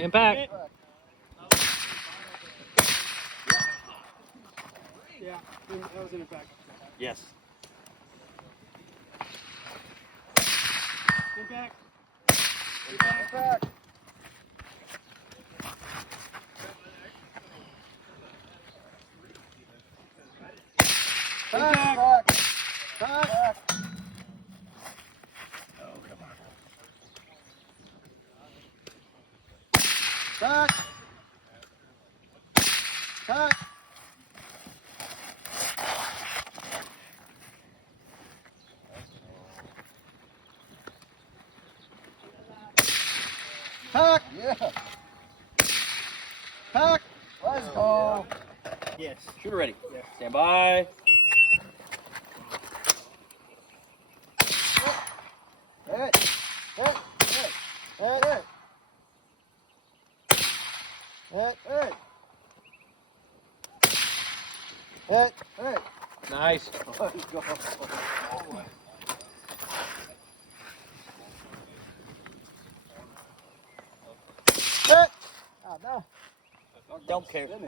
Impact. Yeah, that was an impact. Yes. Impact. Impact. Impact. Impact. Oh, come on. Back. Back. Pack! Yeah. Pack! Let's go. Yes. Shooter ready. Yes. Stand by. Hit. Hit. Hit. Hit. Hit. Hit. Hit. Hit. Hit. Nice. Let's go. Hit. Oh, no. Don't care. Hit.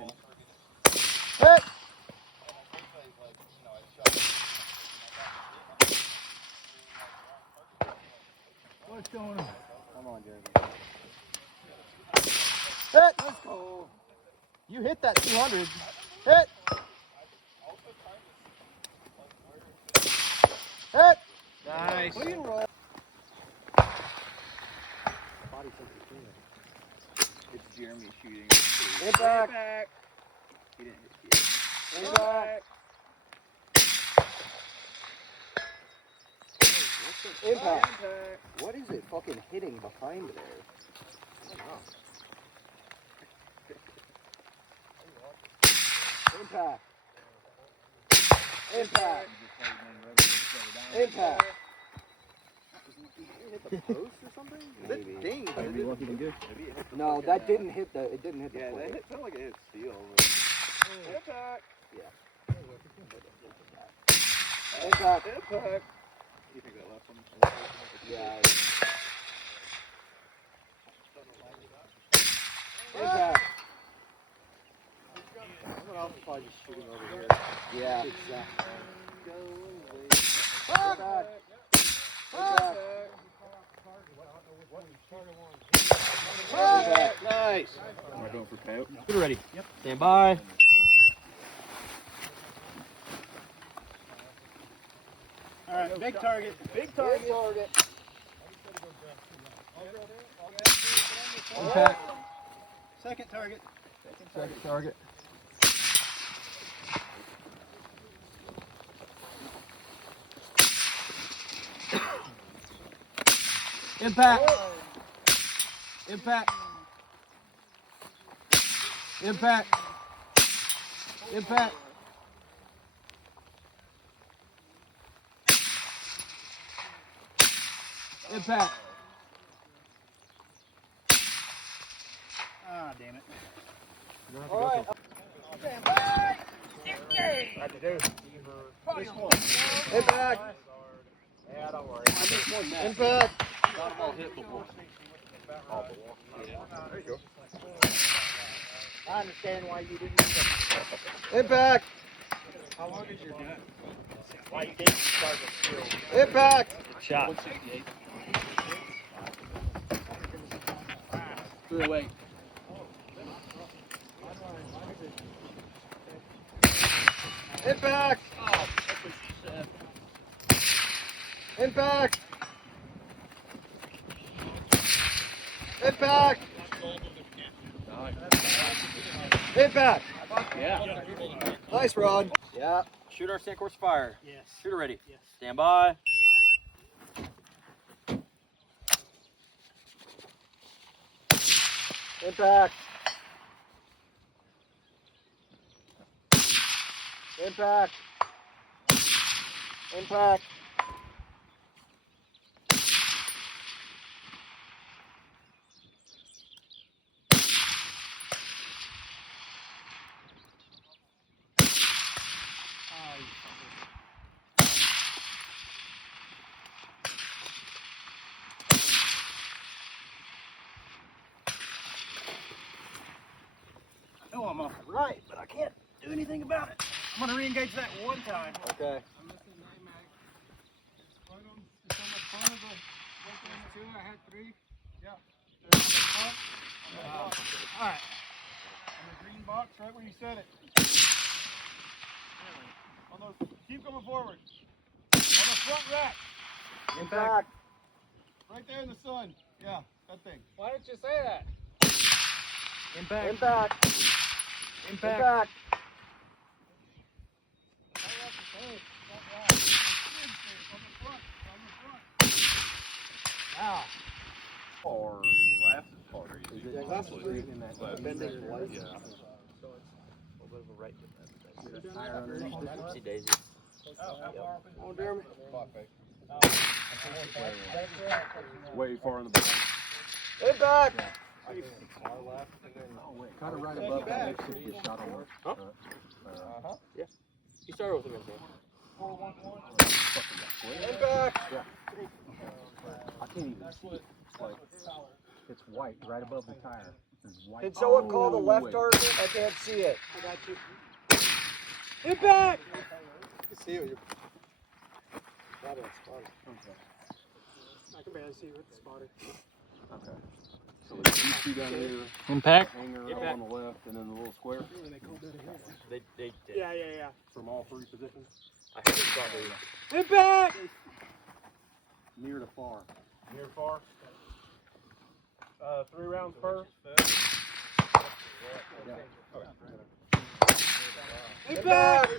What's going on? Come on, Jeremy. Hit. Let's go. You hit that 200. Hit. Hit. Nice. We can roll. It's Jeremy shooting. Impact. He didn't hit you. Impact. Impact. What is it fucking hitting behind there? I don't know. Impact. Impact. Impact. Did it hit the post or something? Maybe. Ding. Maybe it Maybe it hit No, that didn't hit the. It didn't hit the. Yeah, plate. that hit, sounded like it hit steel. But... Impact. Yeah. Impact. Impact. You think that left one? Yeah. Impact. Someone else is probably just shooting over here. Yeah. Exactly. Impact. Impact. Impact. Nice. Am I going for coyote? Shooter ready. Yep. Stand by. All right, big target. Big target. Impact. Second target. Second target. Impact. Impact. Impact. Impact. Impact. Ah, damn it. All right. Impact. Yeah, don't worry. Impact. Got them all hit before. There you go. I understand why you didn't. Impact. How long is your gun? Why you didn't start the field? Impact. Shot. 168. Threw away. Impact. Oh, that's what she said. Impact. Impact. Impact. Yeah. Nice, Rod. Yeah. Shoot our sand course fire. Yes. Shooter ready. Yes. Stand by. Impact. Impact. Impact. I'm off the right, but I can't do anything about it. I'm gonna re-engage that one time. Okay. It's on the front of the two. I had three. Yeah. There's the front. All right. On the green box, right where you said it. On those, keep coming forward. On the front rack, Impact. right there in the sun. Yeah, that thing. Why didn't you say that? Impact. Impact. Impact. Impact. Wow. Or glasses or Is it in that bending light? Yeah. Oopsie daisy. Oh, Jeremy. Way far in the back. Impact. Kind of right above that next to the shot on Huh? He started with him in Impact. I can't even see it. It's like, it's white right above the tire. It's white. Can someone call the left way. target? I can't see it. I got you. Impact. You see it. I can barely see with the spotter. Okay. So there's these two down here, Impact. hanger Get up back. on the left, and then the little square They did. Yeah. from all three positions. I heard it probably. Impact. Near to far. Near far. 3 rounds per. Impact.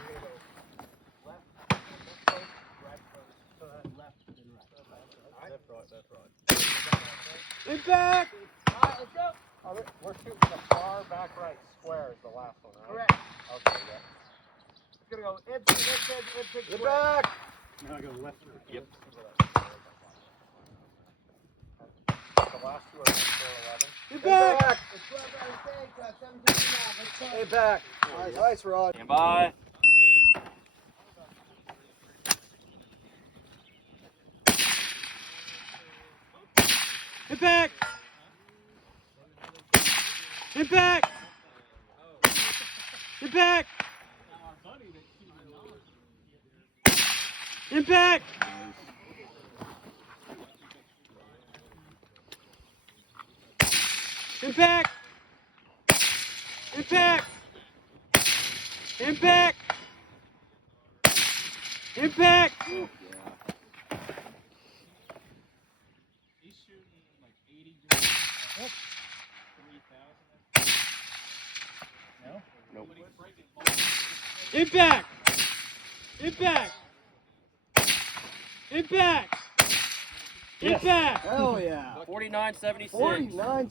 Impact. We're shooting the far back right square is the last one, right? Correct. Okay, yeah. It's gonna go inside, Impact. Now I go left. Yep. The last two are 411. Impact. Impact. Nice, Rod. Stand by. Impact. Impact. Impact. Impact. Impact. Impact. Impact. Impact. He's shooting like 80 degrees. 3,000. Impact. Impact. Impact. Impact. Hell yeah. 49.76. 49